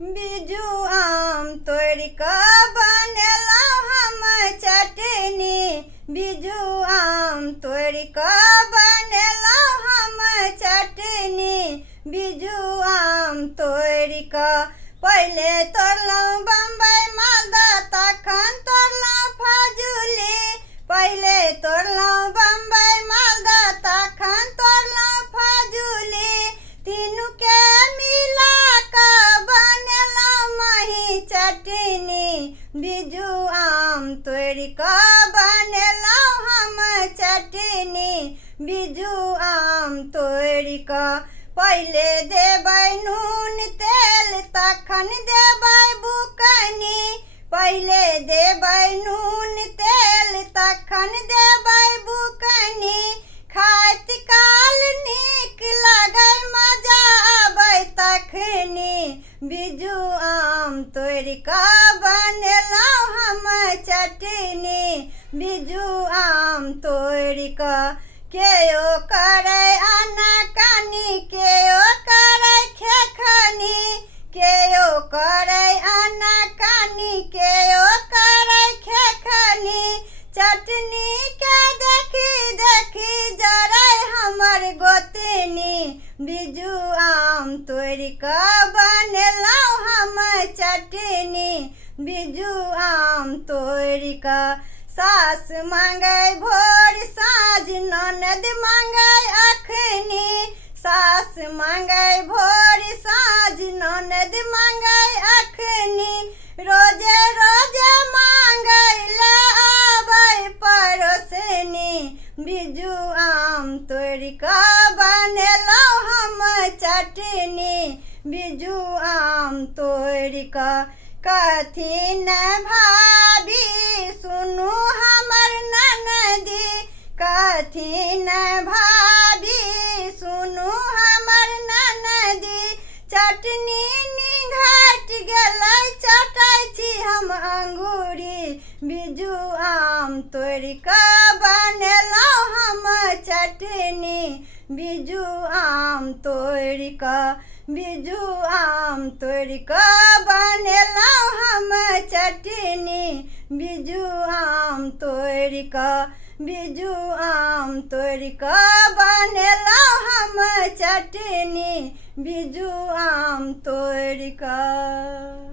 बिजू आम तोड़ क बनेला हम चटनी। बिजू आम तोड़ क बनेला हम चटनी। बिजू आम तोड़ क पहले तोड़लौं बम्बई मालदा तखन तोड़लौं फजूली। पहले तोड़लौं बम्बई मालदा तखन तोड़लौं फजूली। तीनू के मिला क बनेलौं मही चटनी। बिजू आम तोड़ क बनेलौं हम चटनी। बिजू आम तोड़ क पहले देबै नून तेल तखन देबै बुकनी। पहले देबै नून तेल तखन देबै बुकनी। खाइत काल नीक लागै मजा आबै तखनी। बिजू आम तोड़ क बनेलौं हम चटनी। बिजू आम तोड़ क केओ करै आनाकानी केओ करै खेखनी। केओ करै आनाकानी केओ करै खेखनी। चटनी के देखी देखी जरै हमर गोतनी। बिजू आम तोड़ क बनेलौं हम चटनी। बिजू आम तोड़ क सास मांगै भोर साँझ ननद मांगै अखनी। सास मांगै भोर साँझ ननद मांगै अखनी। रोजे रोजे मांगै ला आबै परोसनी। बिजू आम तोड़ क बनेलौं हम चटनी। बिजू आम तोड़ क कथिन भाभी सुनू हमर ननदी। कथिन भाभी सुनू हमर ननदी। चटनी निघट गेलै चटै छी हम अंगूरी। बिजू आम तोड़ क बनेलौं हम चटनी। बिजू आम तोड़ क बिजू आम तोड़ क बनेलौं हम चटनी। बिजू आम तोड़ क बिजू आम तोड़ क बनेलौं हम चटनी। बिजू आम तोड़ क।